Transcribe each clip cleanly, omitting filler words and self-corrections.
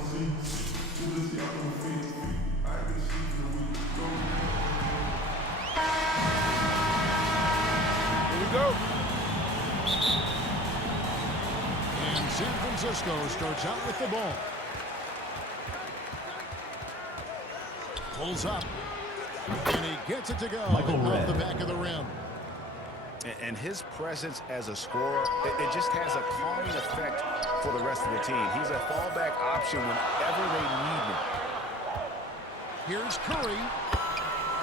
Here we go. And San Francisco starts out with the ball. Pulls up. And he gets it to go off the back of the rim. And his presence as a scorer, it just has a calming effect for the rest of the team. He's a fallback option whenever they need him. Here's Curry.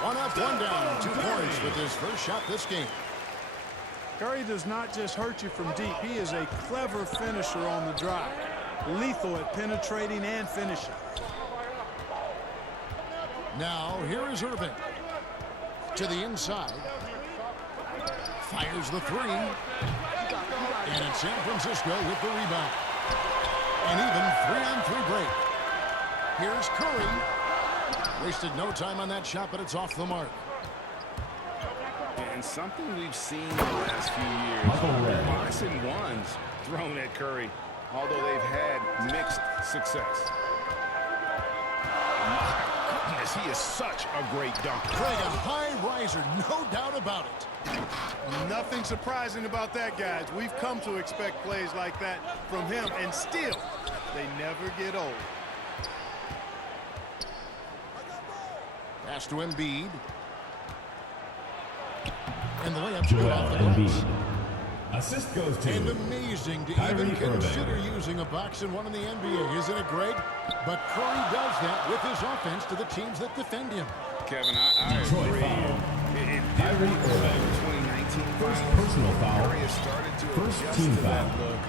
One up, one down. 2 points with his first shot this game. Curry does not just hurt you from deep. He is a clever finisher on the drive. Lethal at penetrating and finishing. Now, here is Irving. To the inside. Fires the three. And it's San Francisco with the rebound. And even 3-on-3 break. Here's Curry. Wasted no time on that shot, but it's off the mark. And something we've seen in the last few years, box and ones thrown at Curry, although they've had mixed success. My goodness, he is such a great dunker. Craig, a high riser, no doubt about it. Nothing surprising about that, guys. We've come to expect plays like that from him, and still, they never get old. Pass to Embiid. And the layup's good off the glass. Assist goes to And amazing to even consider using a box and one in the NBA. Isn't it great? But Curry does that with his offense to the teams that defend him. Kevin, I agree. It Kyrie did Irving. in 2019 First finals. personal foul. Curry has started to First adjust team to that foul. look.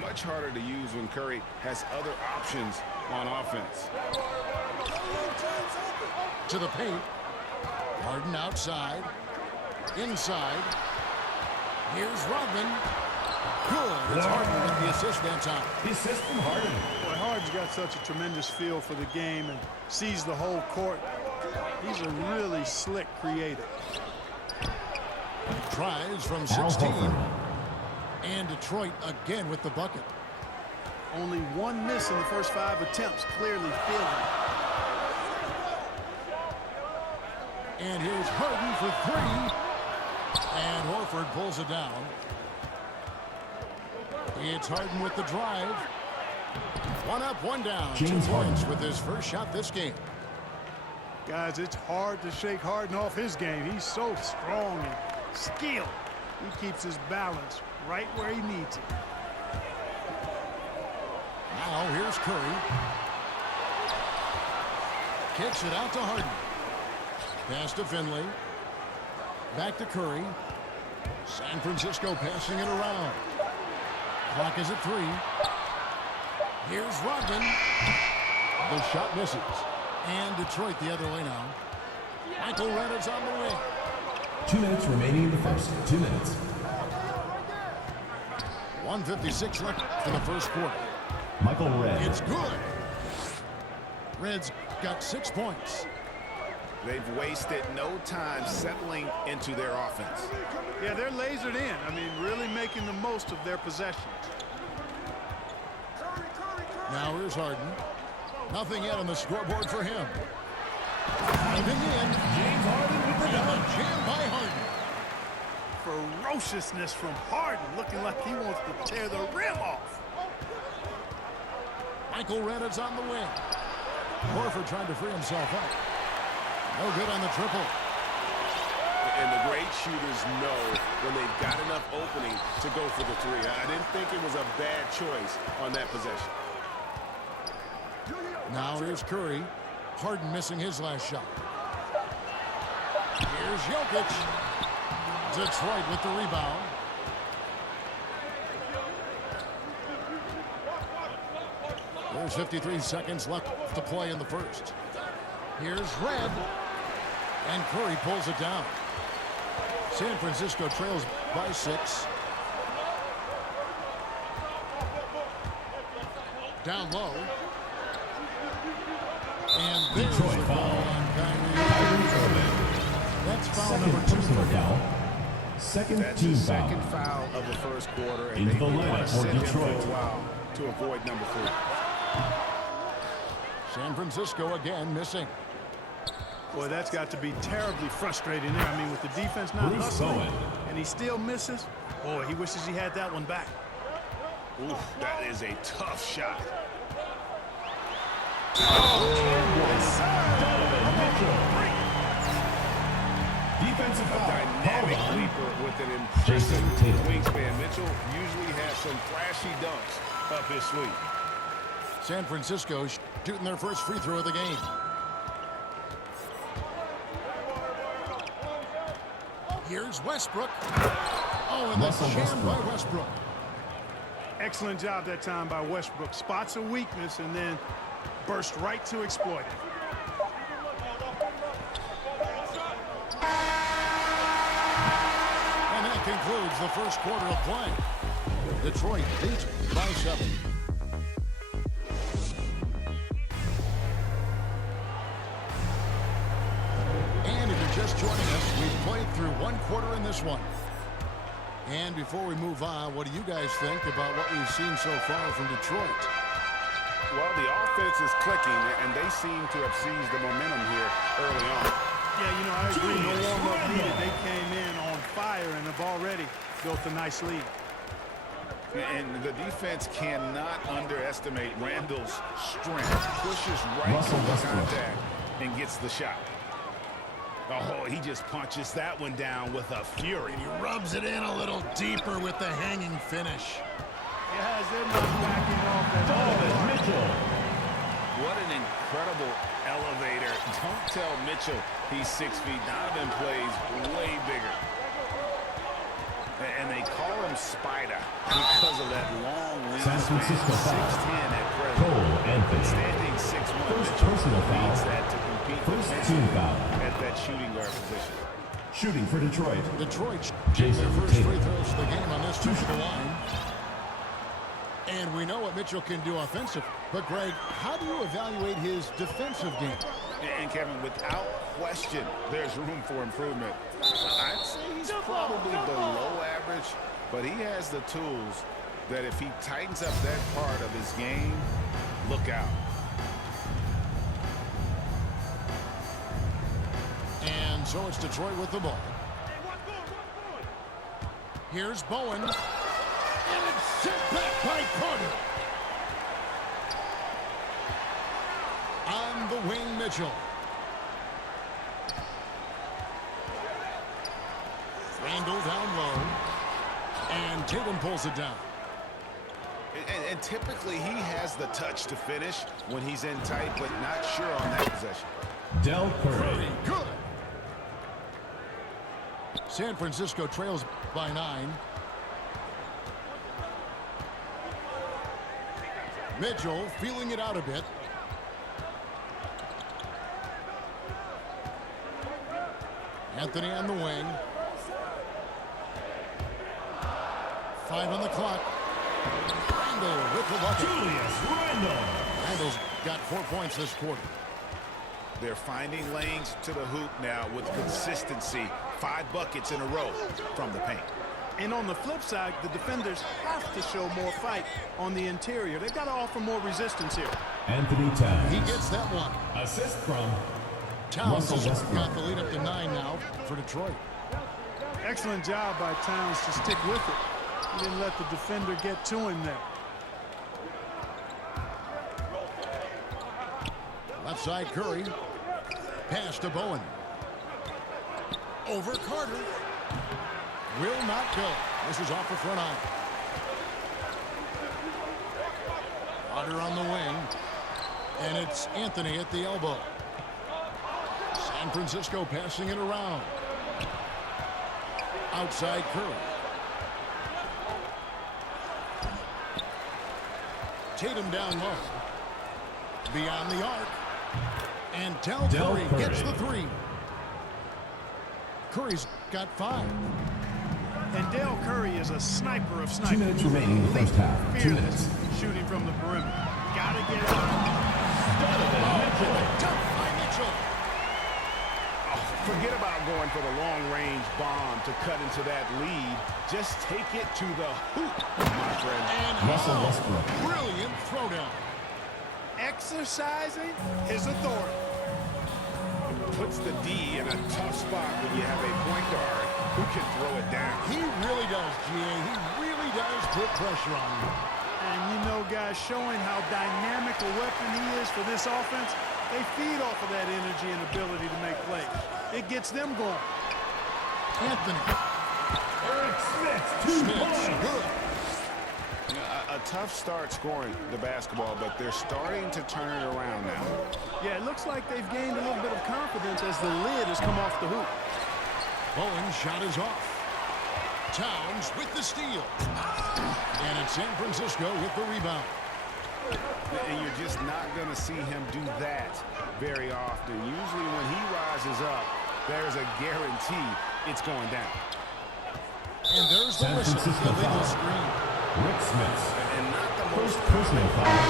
Much harder to use when Curry has other options on offense. To the paint. Harden outside. Inside. Here's Rodman. Good. It's Harden with the assist that time. The assist from Harden. Boy, Harden's got such a tremendous feel for the game and sees the whole court. He's a really slick creator. Tries from 16. And Detroit again with the bucket. Only one miss in the first 5 attempts, clearly feeling it. And here's Harden for 3. And Horford pulls it down. It's Harden with the drive. One up, one down. 2 points with his first shot this game. Guys, it's hard to shake Harden off his game. He's so strong and skilled. He keeps his balance right where he needs it. Now here's Curry. Kicks it out to Harden. Pass to Finley. Back to Curry. San Francisco passing it around. Clock is at 3. Here's Rodman. The shot misses. And Detroit the other way now. Michael Reddit's on the wing. 2 minutes remaining in the first. 2 minutes. 1:56 left in the first quarter. Michael Redd. It's good. Red's got 6 points. They've wasted no time settling into their offense. Yeah, they're lasered in. I mean, really making the most of their possessions. Now here's Harden. Nothing yet on the scoreboard for him. Driving in. James Harden with the And a jam by Harden. Ferociousness from Harden, looking like he wants to tear the rim off. Michael Reddit's on the wing. Horford trying to free himself up. No good on the triple. And the great shooters know when they've got enough opening to go for the 3. I didn't think it was a bad choice on that possession. Now here's Curry. Harden missing his last shot. Here's Jokic. Detroit with the rebound. There's 53 seconds left to play in the first. Here's Red. And Curry pulls it down. San Francisco trails by 6. Down low. And there's Detroit the foul. on Kyrie Irving. That's foul Second number 2 personal for him. foul. Second That's team the foul. second foul of the first quarter. And Into they the want lineup to for sit him for Detroit. a while to avoid number 3. San Francisco again missing. Boy, that's got to be terribly frustrating there. I mean, with the defense not Bruce hustling Bowen. and he still misses, boy, he wishes he had that one back. Ooh, that is a tough shot. Defensive A foul. dynamic Called on leaper with an Jason impressive Tatum. wingspan. Mitchell usually has some flashy dunks up his sleeve. San Francisco shooting their first free throw of the game. Here's Westbrook. Oh, and that's Russell jammed by Westbrook. Westbrook. Excellent job that time by Westbrook. Spots a weakness and then burst right to exploit it. And that concludes the first quarter of play. Detroit leads by 7. And if you're just joining us, we've played through one quarter in this one. And before we move on, what do you guys think about what we've seen so far from Detroit? Well, the offense is clicking, and they seem to have seized the momentum here early on. Yeah, you know, I agree. No warm-up needed. They came in on fire and have already built a nice lead. And the defense cannot underestimate Randall's strength. Pushes right Russell to the Westbrook. contact and gets the shot. Oh, he just punches that one down with a fury. He rubs it in a little deeper with the hanging finish. Yes, they're not backing off at all. Donovan Mitchell. What an incredible elevator. Don't tell Mitchell he's 6 feet. Donovan plays way bigger. And they call him Spider because of that long San wingspan. Francisco 6'10" foul. at present. Cole Anthony. Standing 6'1", First Mitchell personal foul. needs that to compete First defensively team foul. at that shooting guard position. Shooting for Detroit. Detroit Jason their first Tatum. free throws of the game on this two to the line. And we know what Mitchell can do offensively. But, Greg, how do you evaluate his defensive game? And Kevin, without question, there's room for improvement. I'd say he's probably below average, but he has the tools that if he tightens up that part of his game, look out. And so it's Detroit with the ball. Here's Bowen. And it's sent back by Carter. On the wing, Mitchell. Randall down low. And Tatum pulls it down. And typically he has the touch to finish when he's in tight, but not sure on that possession. Del Curry. Good. San Francisco trails by 9. Mitchell feeling it out a bit. Anthony on the wing. 5 on the clock. Randall with the bucket. Julius Randle. Randall's got 4 points this quarter. They're finding lanes to the hoop now with consistency. 5 buckets in a row from the paint. And on the flip side, the defenders have to show more fight on the interior. They've got to offer more resistance here. Anthony Towns. He gets that one. Assist from Towns Russell has Westbrook. got the lead up to 9 now for Detroit. Excellent job by Towns to stick with it. He didn't let the defender get to him there. Left side Curry. Pass to Bowen. Over Carter. Will not go. This is off the front eye. Carter on the wing. And it's Anthony at the elbow. San Francisco passing it around. Outside Curry. Tatum down low. Beyond the arc. And Del Curry gets the 3. Curry's got 5. And Del Curry is a sniper of 2 snipers. minutes remaining in the first half. 2 Fearless minutes. shooting from the perimeter. Gotta get out. Dunk by Mitchell. Forget about going for the long-range bomb to cut into that lead. Just take it to the hoop, my friend. And Russell Westbrook. brilliant throwdown. exercising his authority. Puts the D in a tough spot when you have a point guard who can throw it down. He really does, GA. He really does put pressure on you. And you know, guys, showing how dynamic a weapon he is for this offense, they feed off of that energy and ability to make plays. It gets them going. Anthony. Eric Smith, 2 points. Good. A tough start scoring the basketball, but they're starting to turn it around now. Yeah, it looks like they've gained a little bit of confidence as the lid has come off the hoop. Bowen's shot is off. Towns with the steal. And it's San Francisco with the rebound. And you're just not going to see him do that very often. Usually when he rises up, there's a guarantee it's going down. And there's the San whistle. Francisco Illegal foul. screen. Rick Smith. And not the First most personal foul.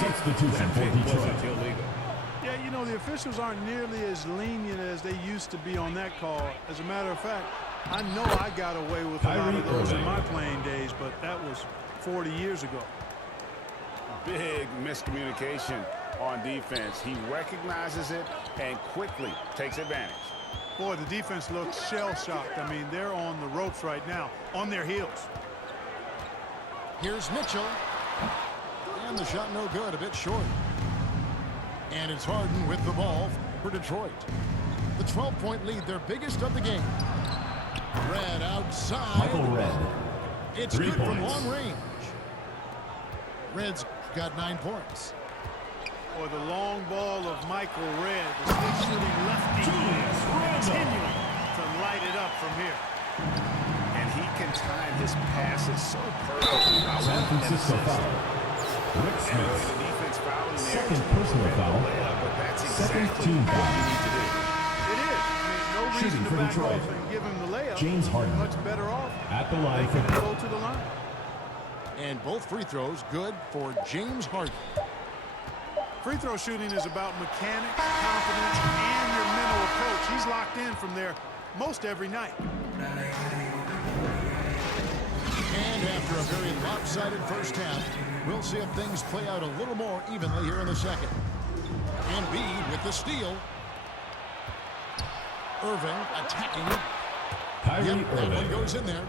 substitution Substitution for Detroit. illegal. Yeah, you know, the officials aren't nearly as lenient as they used to be on that call. As a matter of fact, I know I got away with a lot of those in my playing days, but that was 40 years ago. Big miscommunication on defense. He recognizes it and quickly takes advantage. Boy, the defense looks shell-shocked. I mean, they're on the ropes right now, on their heels. Here's Mitchell. And the shot no good, a bit short. And it's Harden with the ball for Detroit. The 12-point lead, their biggest of the game. Red outside. Michael Red. It's 3 good from points. long range. Red's got 9 points. Or the long ball of Michael Red, the stick-shooting lefty, continuing to light it up from here. And he can time his passes so perfectly. San Francisco foul. Rick And Smith. the defense fouling there. Second personal foul. But that's Second exactly team what foul. you need to do. It is. I mean, no reason Shooting to for back Detroit. off and give him the layup. James Harden. Much better off. At the They line can for go to the line. And both free throws good for James Harden. Free throw shooting is about mechanics, confidence, and your mental approach. He's locked in from there most every night. And after a very lopsided first half, we'll see if things play out a little more evenly here in the second. Embiid with the steal. Irving attacking. Kyrie Yep, that one Irving. goes in there.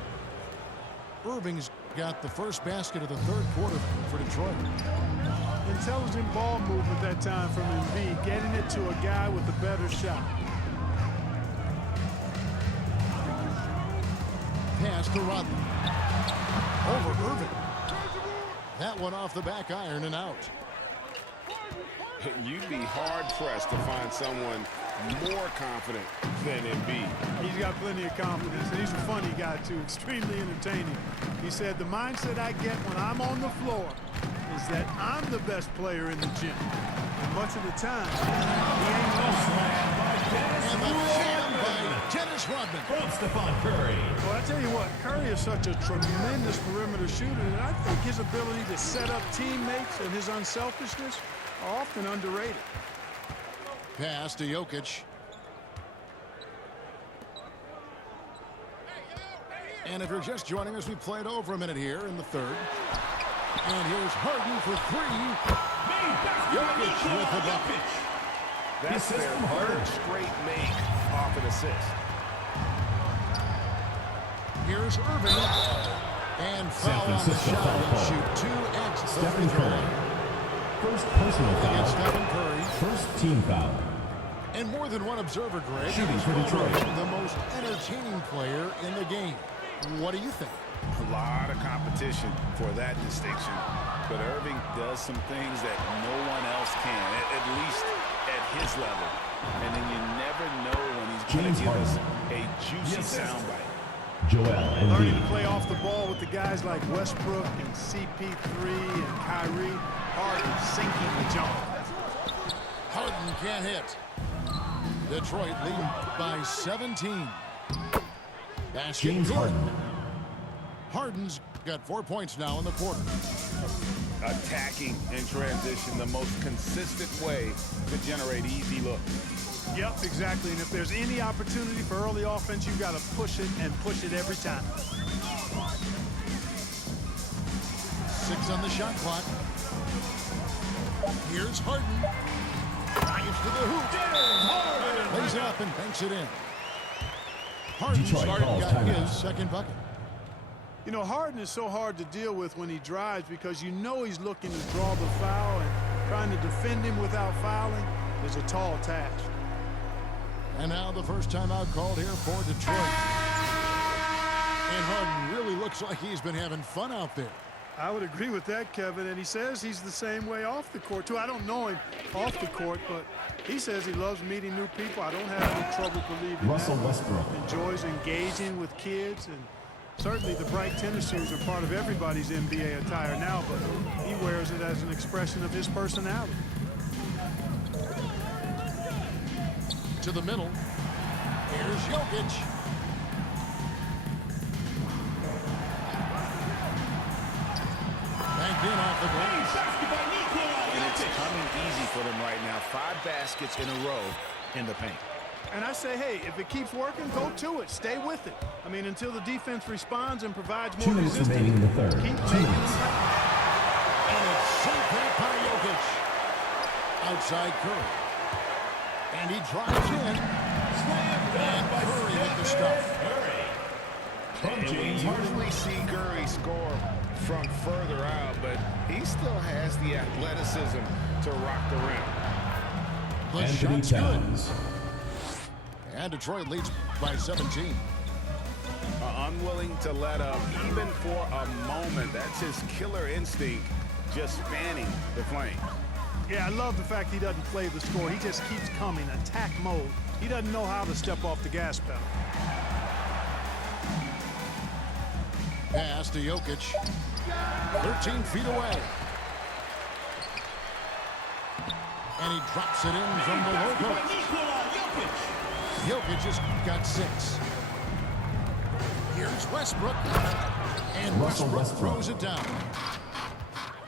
Irving's got the first basket of the third quarter for Detroit. Intelligent ball movement that time from Embiid, getting it to a guy with a better shot. Pass to Rodney. Over Irving. That one off the back iron and out. You'd be hard-pressed to find someone more confident than Embiid. He's got plenty of confidence, and he's a funny guy, too, extremely entertaining. He said, the mindset I get when I'm on the floor is that I'm the best player in the gym. And much of the time, he ain't lost. And the jam by Dennis Rodman. From Stephon Curry. Well, I tell you what, Curry is such a tremendous perimeter shooter, and I think his ability to set up teammates and his unselfishness are often underrated. Pass to Jokic. And if you're just joining us, we played over a minute here in the third. And here's Harden for 3. Jokic with the bucket. That's Assist their from Harden. third straight make off an assist. Here's Irving. And San foul on the Francisco shot. foul He'll call. shoot 2 and Stephen Curry. First personal Against foul. Stephen Curry. First team foul. And more than one observer, Greg, Shooting is for Detroit. the most entertaining player in the game. What do you think? A lot of competition for that distinction. But Irving does some things that no one else can, at least at his level. And then you never know when he's going James to give us Harden. a juicy soundbite. Joel Learning to Embiid. play off the ball with the guys like Westbrook and CP3 and Kyrie. Harden sinking the jump. Harden can't hit. Detroit leading by 17. Basket James good. Harden. Harden's got 4 points now in the quarter. Attacking in transition, the most consistent way to generate easy looks. Yep, exactly. And if there's any opportunity for early offense, you've got to push it and push it every time. 6 on the shot clock. Here's Harden. Drives to the hoop. Lays it up and banks it in. Harden Detroit calls got timeout. his second bucket. You know, Harden is so hard to deal with when he drives because you know he's looking to draw the foul, and trying to defend him without fouling is a tall task. And now the first timeout called here for Detroit. And Harden really looks like he's been having fun out there. I would agree with that, Kevin, and he says he's the same way off the court, too. I don't know him off the court, but he says he loves meeting new people. I don't have any trouble believing Russell that. Westbrook. Enjoys engaging with kids, and certainly the bright tennis shoes are part of everybody's NBA attire now, but he wears it as an expression of his personality. To the middle. Here's Jokic. Banked in off the glass. And it's coming easy for them right now. 5 baskets in a row in the paint. And I say, hey, if it keeps working, go to it. Stay with it. I mean, until the defense responds and provides 2 more minutes resistance, remaining in the third. keep 2 making minutes. them happen. And it's sent back by Jokic. Outside Curry. And he drives in. And Curry with the stuff. And we usually see Curry score from further out, but he still has the athleticism to rock the rim. The Anthony shot's good. Towns. And Detroit leads by 17. Unwilling to let up even for a moment. That's his killer instinct, just fanning the flame. Yeah, I love the fact he doesn't play the score. He just keeps coming, attack mode. He doesn't know how to step off the gas pedal. Pass to Jokic. 13 feet away. And he drops it in from the low post. Jokic has got 6. Here's Westbrook. And Russell Westbrook Westbrook. throws it down.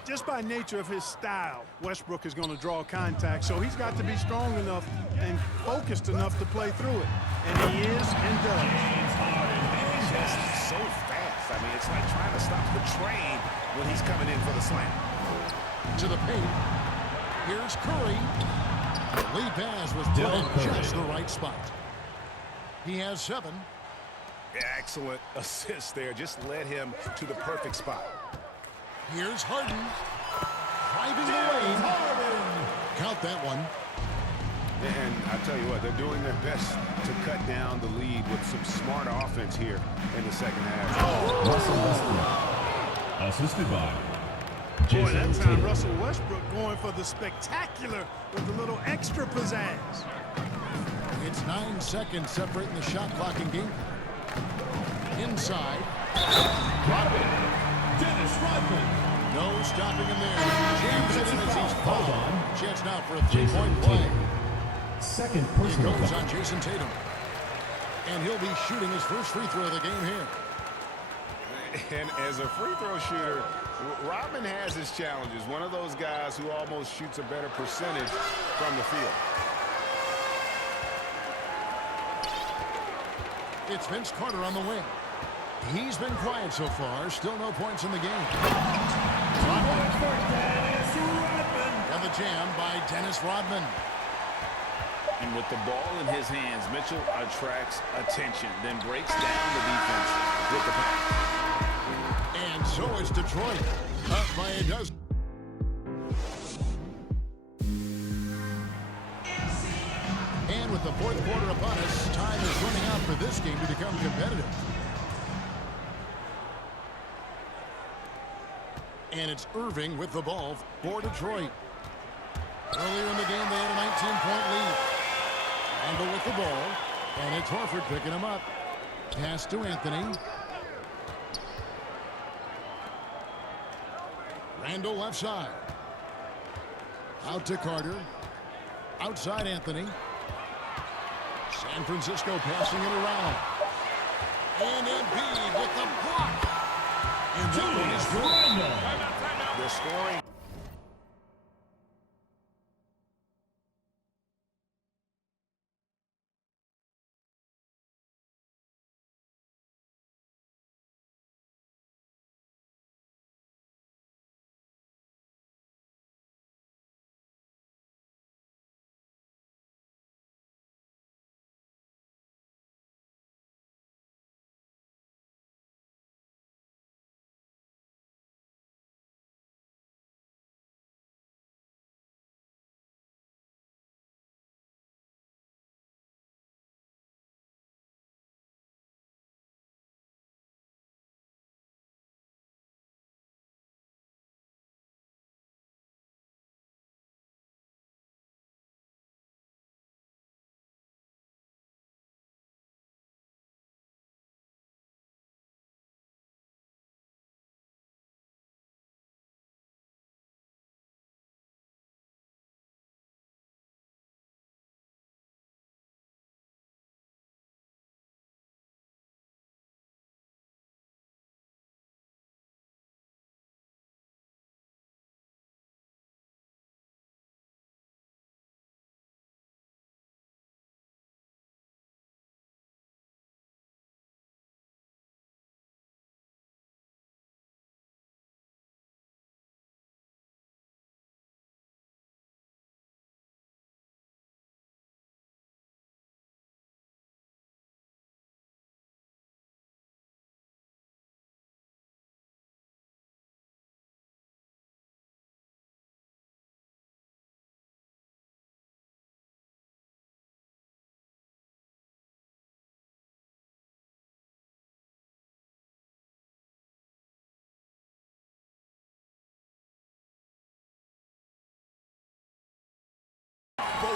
Just by nature of his style, Westbrook is going to draw contact, so he's got to be strong enough and focused enough to play through it. And he is and does. Just so fast. I mean, it's like trying to stop the train when he's coming in for the slam. To the paint. Here's Curry. The lead pass was put Del in Curry. just the right spot. He has 7. Excellent assist there. Just led him to the perfect spot. Here's Harden. Driving the lane. Count that one. And I tell you what, they're doing their best to cut down the lead with some smart offense here in the second half. Russell Westbrook. Assisted by Boy, Jason that time Tatum. Russell Westbrook going for the spectacular with a little extra pizzazz. It's 9 seconds separating the shot clock and game clock. Inside. Dennis Rodman. No stopping him there. Jams it in as he's Hold fouled. on. Chance now for a Jason three-point play. Tatum. Second He personal goes foul. on Jason Tatum. And he'll be shooting his first free throw of the game here. And as a free throw shooter, Rodman has his challenges. One of those guys who almost shoots a better percentage from the field. It's Vince Carter on the wing. He's been quiet so far. Still no points in the game. Rodman. And the jam by Dennis Rodman. And with the ball in his hands, Mitchell attracts attention, then breaks down the defense with the pass. And so is Detroit. Up by a dozen. And with the fourth quarter upon us, time is running out for this game to become competitive. And it's Irving with the ball for Detroit. Earlier in the game, they had a 19-point lead. Randall with the ball. And it's Horford picking him up. Pass to Anthony. Randall left side. Out to Carter. Outside Anthony. San Francisco passing it around. And Embiid with the block. And that one is good. The scoring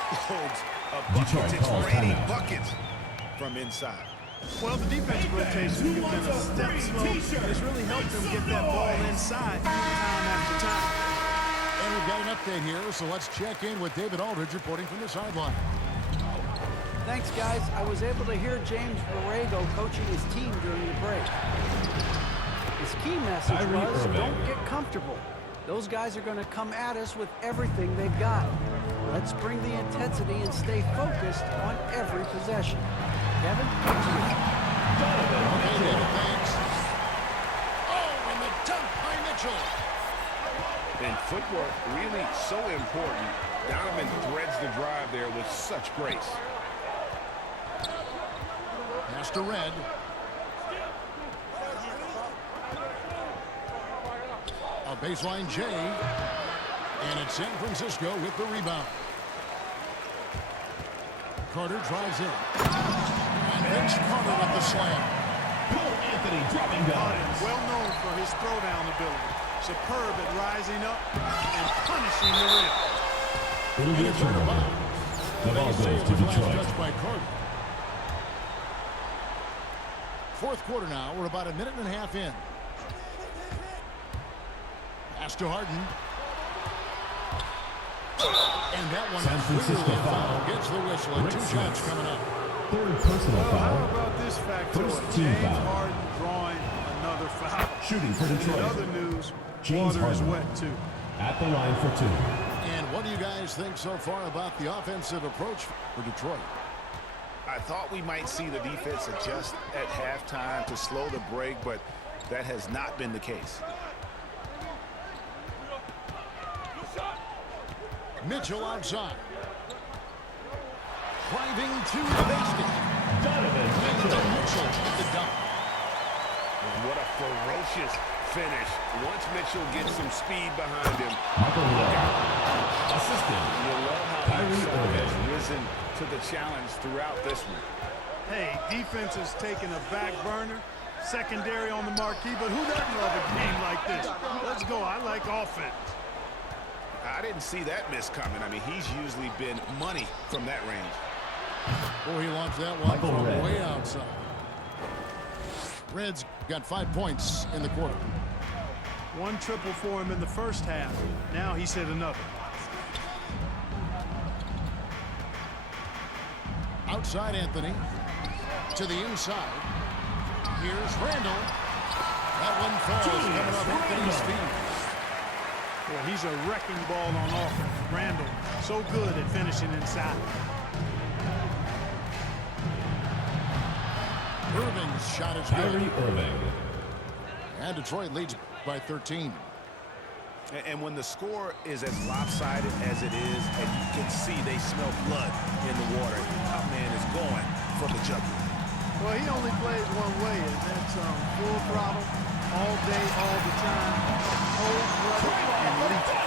Loads of buckets. It's raining buckets from inside. Well, the defensive rotation has been a step slow. It's really helped them get that ball inside time after time. And we've got an update here, so let's check in with David Aldridge reporting from the sideline. Thanks, guys. I was able to hear James Borrego coaching his team during the break. His key message was, don't get comfortable. Those guys are going to come at us with everything they've got. Let's bring the intensity and stay focused on every possession. Kevin, back to you. Okay, David, thanks. Oh, and the dunk by Mitchell. And footwork really so important. Donovan threads the drive there with such grace. Pass to Red. A baseline J. And it's San Francisco with the rebound. Carter drives in. And Vince Carter with the slam. Cole Anthony dropping down. Well known for his throwdown ability. Superb at rising up and punishing the rim. It'll be a turnover. The ball goes to Detroit. Touched by Carter. Fourth quarter now. We're about a minute and a half in. Pass to Harden. And that one San Francisco foul. gets the whistle. And two shots coming up. Third personal Well, how foul. about this factoid? First team James foul. Harden drawing another foul. Shooting for In Detroit. other news, James water is Harden. wet too. At the line for two. And what do you guys think so far about the offensive approach for Detroit? I thought we might see the defense adjust at halftime to slow the break, but that has not been the case. Mitchell outside. Driving to the basket. Donovan And Mitchell. Mitchell with the dunk. What a ferocious finish. Once Mitchell gets some speed behind him, Michael Leonard. Assistant. you love how Kyrie each side Irving. has risen to the challenge throughout this one. Hey, defense is taking a back burner. Secondary on the marquee, but who doesn't love a game like this? Let's go. I like offense. I didn't see that miss coming. I mean, he's usually been money from that range. Oh, he launched that one Michael from Red. way outside. Reds got 5 points in the quarter. One triple for him in the first half. Now he's hit another. Outside Anthony. To the inside. Here's Randall. That one falls coming off Anthony's feet. Well, he's a wrecking ball on offense. Randall, so good at finishing inside. Irving's shot is Kyrie good. Irving. And Detroit leads by 13. And when the score is as lopsided as it is, and you can see they smell blood in the water, our man is going for the jugular. Well, he only plays one way, and that's full throttle, all day, all the time, cold-blooded and lethal.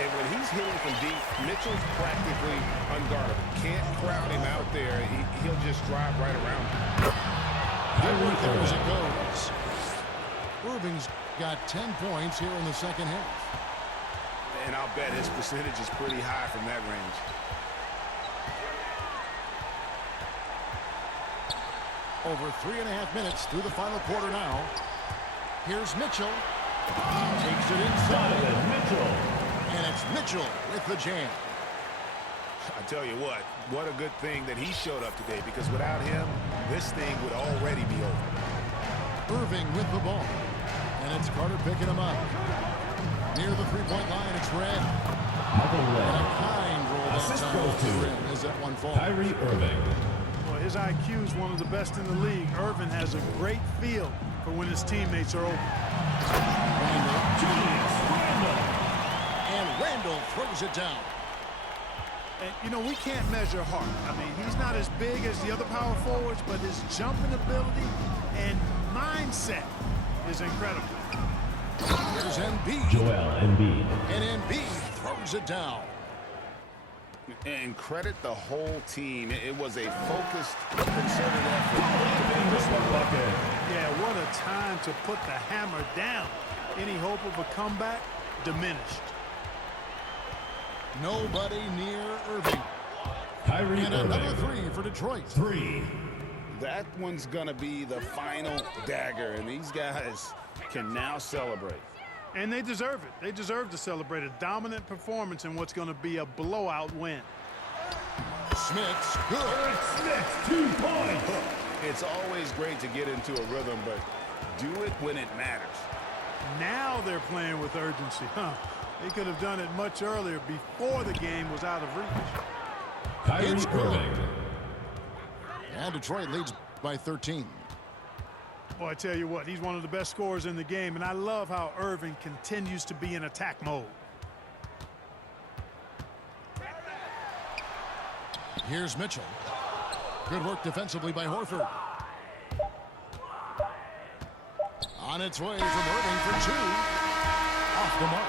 And when he's hitting from deep, Mitchell's practically unguardable. Can't crowd him out there. He'll just drive right around him. Kyrie there as it goes. Irving's got 10 points here in the second half. And I'll bet his percentage is pretty high from that range. Over 3.5 minutes through the final quarter now. Here's Mitchell. Takes it inside. Donovan Mitchell. And it's Mitchell with the jam. I tell you what a good thing that he showed up today, because without him, this thing would already be over. Irving with the ball. And it's Carter picking him up. Near the three-point line, it's Red. Michael And a Red. kind roll that Assist time goes off the to rim as that one falls. Kyrie Irving. Well, his IQ is one of the best in the league. Irvin has a great feel for when his teammates are open. Randall. Julius Randle. And Randall throws it down. And, you know, we can't measure Hart. I mean, he's not as big as the other power forwards, but his jumping ability and mindset is incredible. Here's Embiid. Joel Embiid. And Embiid throws it down. And credit the whole team. It was a focused, concerted effort to make this one work. Yeah, what a time to put the hammer down. Any hope of a comeback diminished. Nobody near Irving. Kyrie And another Irving. 3 for Detroit. 3. That one's going to be the final dagger, and these guys can now celebrate. And they deserve it. They deserve to celebrate a dominant performance in what's going to be a blowout win. Smith's good. Eric Smith, 2 points. It's always great to get into a rhythm, but do it when it matters. Now they're playing with urgency. They could have done it much earlier before the game was out of reach. Kyrie It's good. Irving. And Detroit leads by 13. Boy, I tell you what, he's one of the best scorers in the game, and I love how Irving continues to be in attack mode. Here's Mitchell. Good work defensively by Horford. On its way from Irving for 2. Off the mark.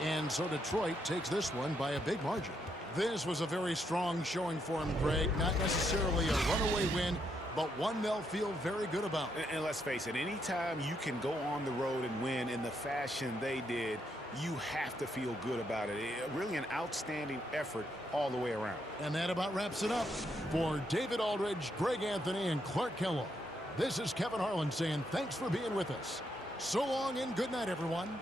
And so Detroit takes this one by a big margin. This was a very strong showing for him, Greg. Not necessarily a runaway win, but one they'll feel very good about. And let's face it, anytime you can go on the road and win in the fashion they did, you have to feel good about it. Really an outstanding effort all the way around. And that about wraps it up. For David Aldridge, Greg Anthony, and Clark Kellogg, this is Kevin Harlan saying thanks for being with us. So long and good night, everyone.